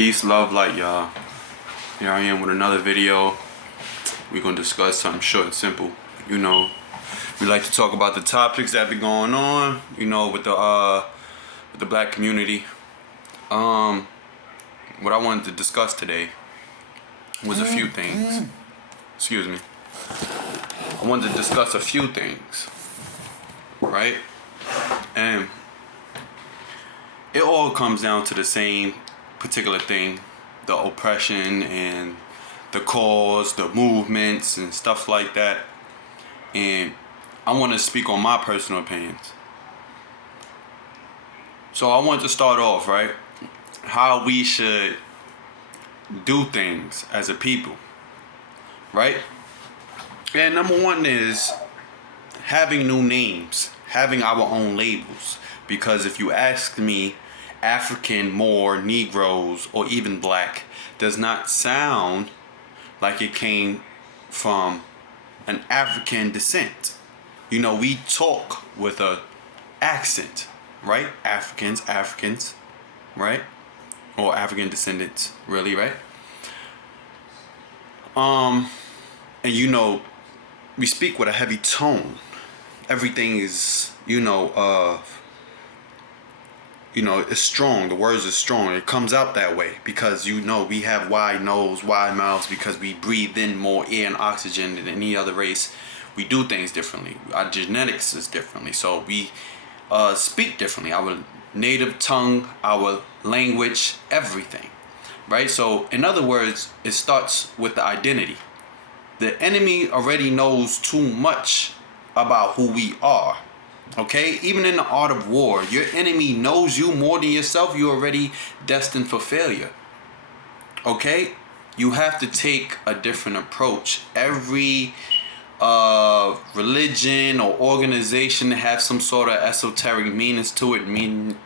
Peace, love, light, y'all. Here I am with another video. We're gonna discuss something short and simple. You know, we like to talk about the topics that be going on. You know, with the black community. What I wanted to discuss today was a few things. Excuse me. I wanted to discuss a few things, right? And it all comes down to the same particular thing: the oppression and the cause, the movements and stuff like that. And I want to speak on my personal opinions. So I want to start off, right, how we should do things as a people, right? And number one is having new names, having our own labels. Because if you ask me, African, Moor, Negroes, or even black does not sound like it came from an African descent. You know, we talk with a accent, right? Africans, right? Or African descendants, really, right? And you know, we speak with a heavy tone. Everything is, it's strong. The words are strong. It comes out that way because, we have wide nose, wide mouths because we breathe in more air and oxygen than any other race. We do things differently. Our genetics is differently. So we speak differently. Our native tongue, our language, everything. Right? So in other words, it starts with the identity. The enemy already knows too much about who we are. Okay, even in the art of war, your enemy knows you more than yourself. You're already destined for failure. Okay, you have to take a different approach. Every religion or organization has some sort of esoteric meanings to it, meaning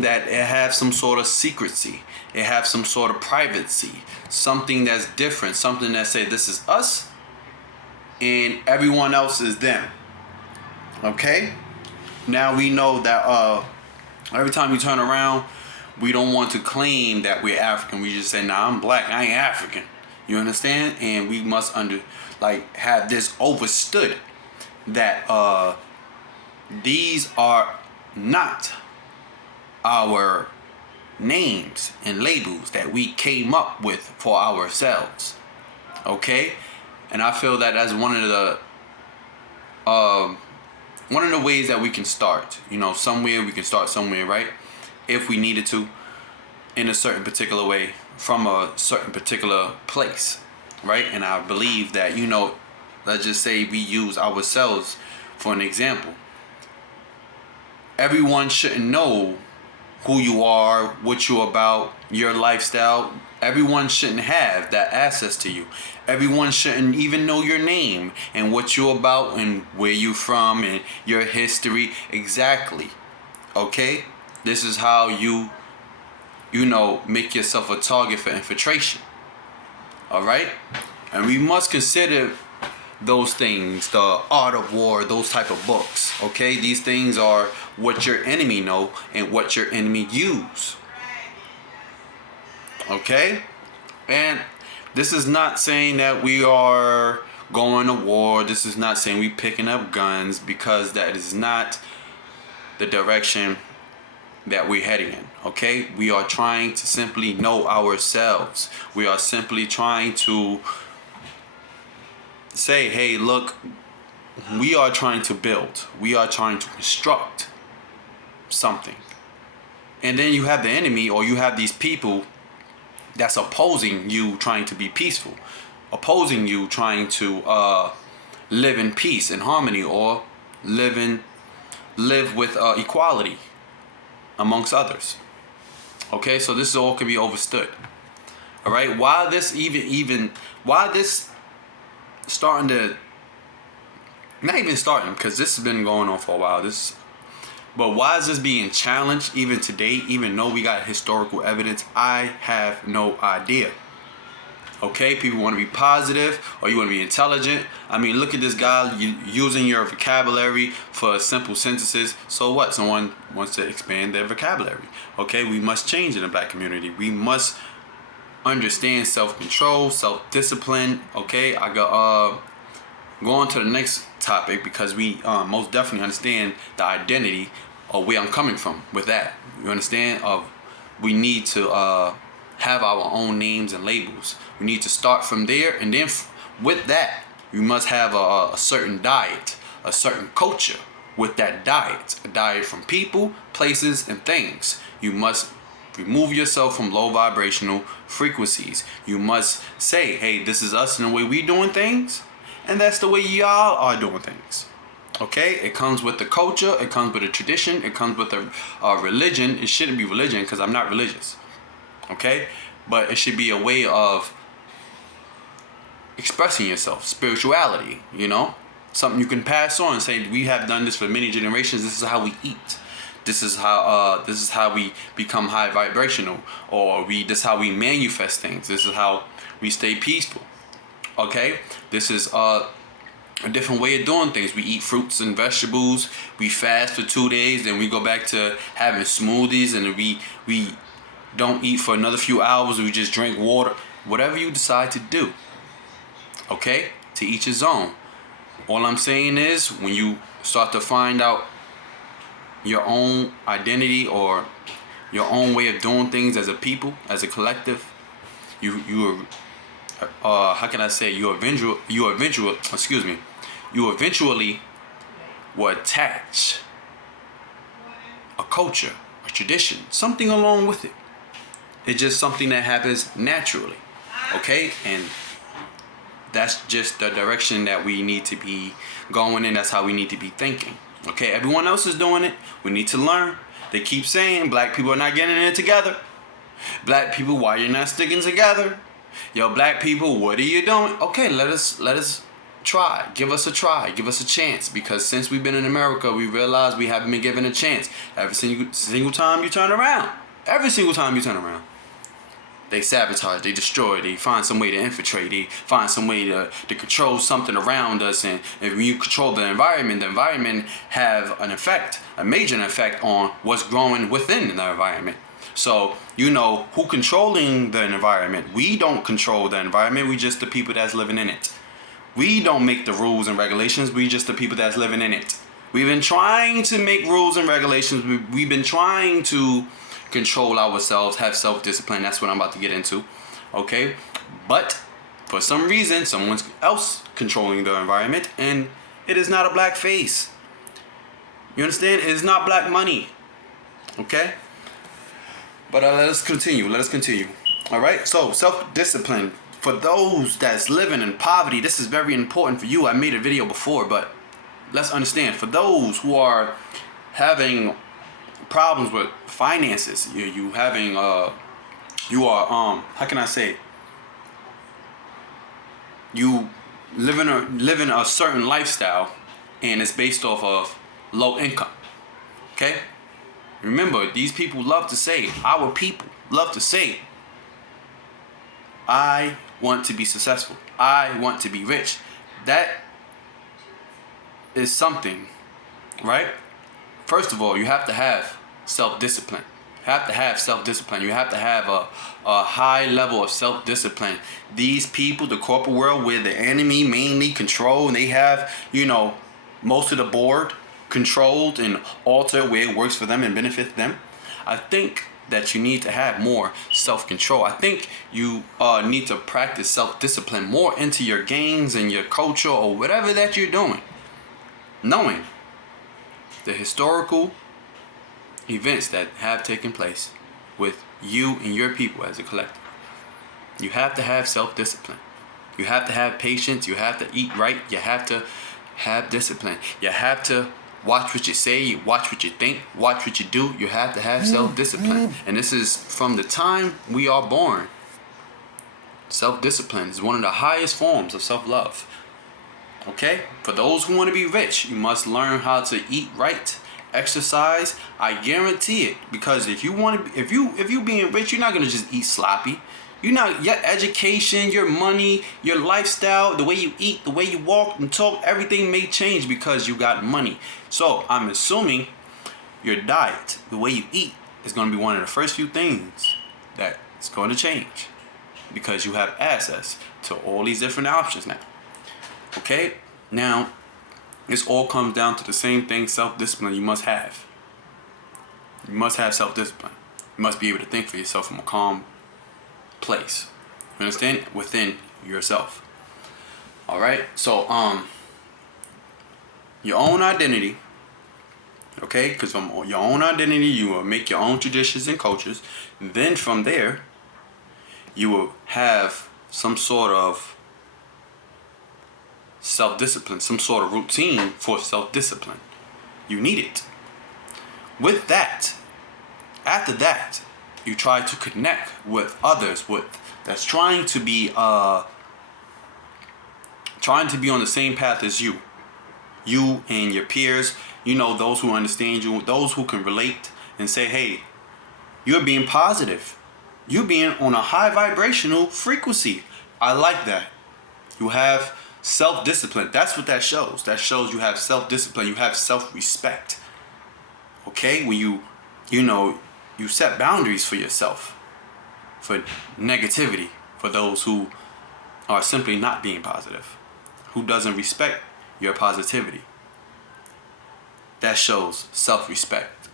that it has some sort of secrecy. It has some sort of privacy, something that's different, something that say this is us and everyone else is them. Okay, now we know that every time we turn around, we don't want to claim that we're African. We just say, nah, I'm black, I ain't African. You understand? And we must have this overstood that these are not our names and labels that we came up with for ourselves. Okay, and I feel that that's one of the ways that we can start. Somewhere we can start somewhere, right? If we needed to, in a certain particular way, from a certain particular place, right? And I believe that, let's just say we use ourselves for an example. Everyone shouldn't know who you are, what you're about, your lifestyle. Everyone shouldn't have that access to you. Everyone shouldn't even know your name and what you're about and where you're from and your history exactly. Okay? This is how you make yourself a target for infiltration. All right? And we must consider those things, the art of war, those type of books. Okay? These things are what your enemy know and what your enemy use. Okay? And this is not saying that we are going to war. This is not saying we picking up guns, because that is not the direction that we're heading in. Okay? We are trying to simply know ourselves. We are simply trying to say, hey, look, we are trying to build. We are trying to construct something. And then you have the enemy, or you have these people that's opposing you trying to be peaceful, opposing you trying to live in peace and harmony, or live with equality amongst others. Okay, so this all can be overstood. All right, why this starting to, not even starting, because this has been going on for a while. But why is this being challenged even today, even though we got historical evidence? I have no idea. Okay, people want to be positive, or you want to be intelligent. I mean, look at this guy using your vocabulary for simple sentences. So what? Someone wants to expand their vocabulary. Okay, we must change in the black community. We must understand self-control, self-discipline. Okay, I got go on to the next topic, because we most definitely understand the identity of where I'm coming from with that. You understand? We need to have our own names and labels. We need to start from there, and then with that, we must have a certain diet, a certain culture with that diet. A diet from people, places, and things. You must remove yourself from low vibrational frequencies. You must say, hey, this is us and the way we doing things, and that's the way y'all are doing things. Okay, it comes with the culture, it comes with a tradition, it comes with a religion. It shouldn't be religion, because I'm not religious. Okay, but it should be a way of expressing yourself, spirituality, something you can pass on and say, we have done this for many generations. This is how we eat. This is how we become high vibrational, or this is how we manifest things. This is how we stay peaceful. Okay, this is a different way of doing things. We eat fruits and vegetables. We fast for 2 days, then we go back to having smoothies, and we don't eat for another few hours. We just drink water. Whatever you decide to do. Okay, to each his own. All I'm saying is, when you start to find out your own identity or your own way of doing things as a people, as a collective, you how can I say, you eventually will attach a culture, a tradition, something along with it. It's just something that happens naturally. Okay, and that's just the direction that we need to be going in. That's how we need to be thinking. Okay, everyone else is doing it. We need to learn. They keep saying black people are not getting it together. Black people, why you're not sticking together? Yo, black people, what are you doing? Okay, let us try. Give us a try. Give us a chance. Because since we've been in America, we realize we haven't been given a chance. Every single time you turn around. Every single time you turn around. They sabotage, they destroy, they find some way to infiltrate, they find some way to control something around us. And when you control the environment have an effect, a major effect on what's growing within the environment. So, who controlling the environment? We don't control the environment, we just the people that's living in it. We don't make the rules and regulations, we just the people that's living in it. We've been trying to make rules and regulations, we've been trying to control ourselves, have self-discipline. That's what I'm about to get into. Okay, but for some reason someone else controlling the environment, and it is not a black face. You understand? It is not black money. Okay, but let us continue. All right, so self-discipline for those that's living in poverty. This is very important for you. I made a video before, but let's understand, for those who are having problems with finances, you are how can I say, you living a certain lifestyle, and it's based off of low income. Okay, remember, these people love to say, our people love to say, I want to be successful, I want to be rich. That is something, right? First of all, you have to have self-discipline. You have to have self-discipline. You have to have a high level of self-discipline. These people, the corporate world, where the enemy mainly control, and they have, most of the board controlled and altered where it works for them and benefits them. I think that you need to have more self-control. I think you need to practice self-discipline more into your games and your culture or whatever that you're doing. Knowing the historical events that have taken place with you and your people as a collective. You have to have self-discipline. You have to have patience. You have to eat right. You have to have discipline. You have to watch what you say. You watch what you think. Watch what you do. You have to have self-discipline. And this is from the time we are born. Self-discipline is one of the highest forms of self-love. Okay? For those who want to be rich, you must learn how to eat right exercise, I guarantee it. Because if you want to, if you being rich, you're not gonna just eat sloppy. You're not, your education, your money, your lifestyle, the way you eat, the way you walk and talk, everything may change because you got money. So I'm assuming your diet, the way you eat, is going to be one of the first few things that's going to change because you have access to all these different options now. Okay? Now, this all comes down to the same thing, self-discipline you must have. You must have self-discipline. You must be able to think for yourself from a calm place. You understand? Within yourself. Alright? So, your own identity. Okay? Because from your own identity, you will make your own traditions and cultures. Then from there, you will have some sort of self-discipline, some sort of routine for self-discipline. You need it. With that, after that, you try to connect with others that's trying to be on the same path as you. You and your peers, those who understand you, those who can relate and say, hey, you're being positive. You're being on a high vibrational frequency. I like that. You have self-discipline. That's what that shows. That shows you have self-discipline. You have self-respect. Okay? When you set boundaries for yourself, for negativity, for those who are simply not being positive, who doesn't respect your positivity. That shows self-respect.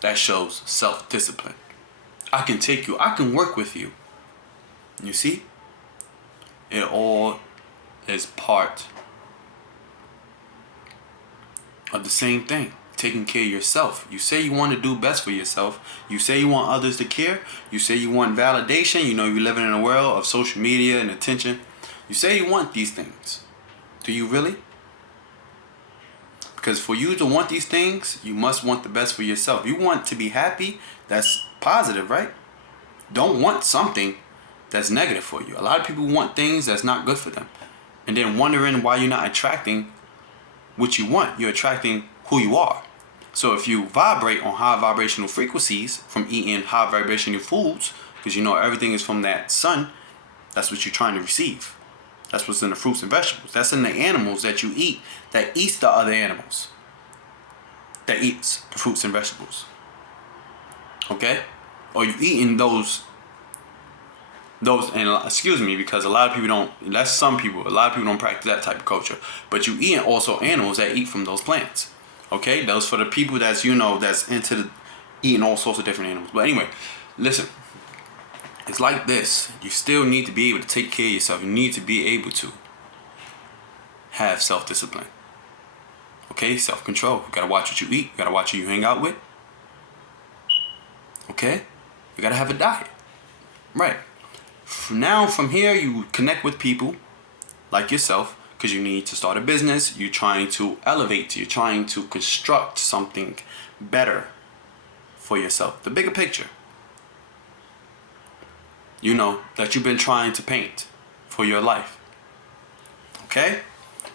That shows self-discipline. I can take you. I can work with you. You see? It all is part of the same thing. Taking care of yourself. You say you want to do best for yourself. You say you want others to care. You say you want validation. You're living in a world of social media and attention. You say you want these things. Do you really? Because for you to want these things, you must want the best for yourself. You want to be happy. That's positive, right? Don't want something that's negative for you. A lot of people want things that's not good for them. And then wondering why you're not attracting what you want. You're attracting who you are. So if you vibrate on high vibrational frequencies from eating high vibrational foods, because everything is from that sun, that's what you're trying to receive. That's what's in the fruits and vegetables. That's in the animals that you eat that eats the other animals. That eats the fruits and vegetables. Okay? Or you eating those, and excuse me, because a lot of people don't, that's some people, a lot of people don't practice that type of culture. But you eating also animals that eat from those plants. Okay? Those for the people that's, that's into eating all sorts of different animals. But anyway, listen. It's like this. You still need to be able to take care of yourself. You need to be able to have self-discipline. Okay? Self-control. You gotta watch what you eat. You gotta watch who you hang out with. Okay? You gotta have a diet. Right. From here, you connect with people like yourself because you need to start a business. You're trying to elevate. You're trying to construct something better for yourself. The bigger picture. That you've been trying to paint for your life. Okay?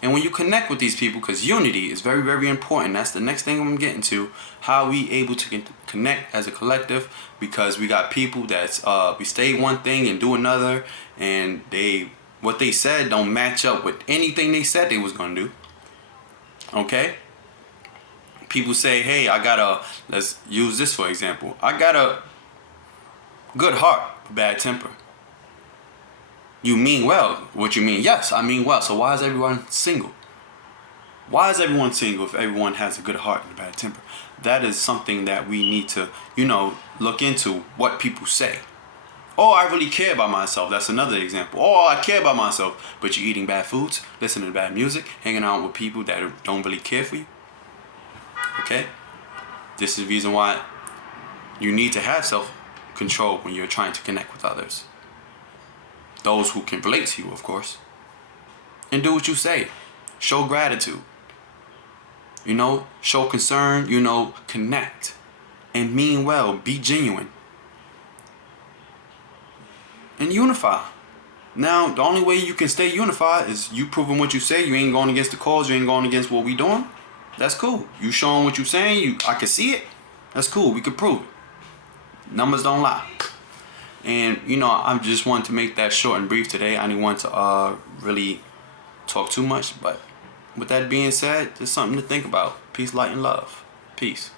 And when you connect with these people, because unity is very, very important. That's the next thing I'm getting to. How we able to connect as a collective, because we got people that's we say one thing and do another, and what they said don't match up with anything they said they was gonna do. Okay? People say, hey, let's use this for example. I got a good heart, bad temper. You mean well. What you mean? Yes, I mean well. So why is everyone single? Why is everyone single if everyone has a good heart and a bad temper? That is something that we need to, look into what people say. Oh, I really care about myself. That's another example. Oh, I care about myself. But you're eating bad foods, listening to bad music, hanging out with people that don't really care for you. Okay? This is the reason why you need to have self-control when you're trying to connect with others. Those who can relate to you, of course. And do what you say. Show gratitude. Show concern, connect. And mean well, be genuine. And unify. Now, the only way you can stay unified is you proving what you say. You ain't going against the cause. You ain't going against what we doing. That's cool. You showing what you saying. I can see it. That's cool. We can prove it. Numbers don't lie. And I just wanted to make that short and brief today. I didn't want to really talk too much, but with that being said, there's something to think about. Peace, light, and love. Peace.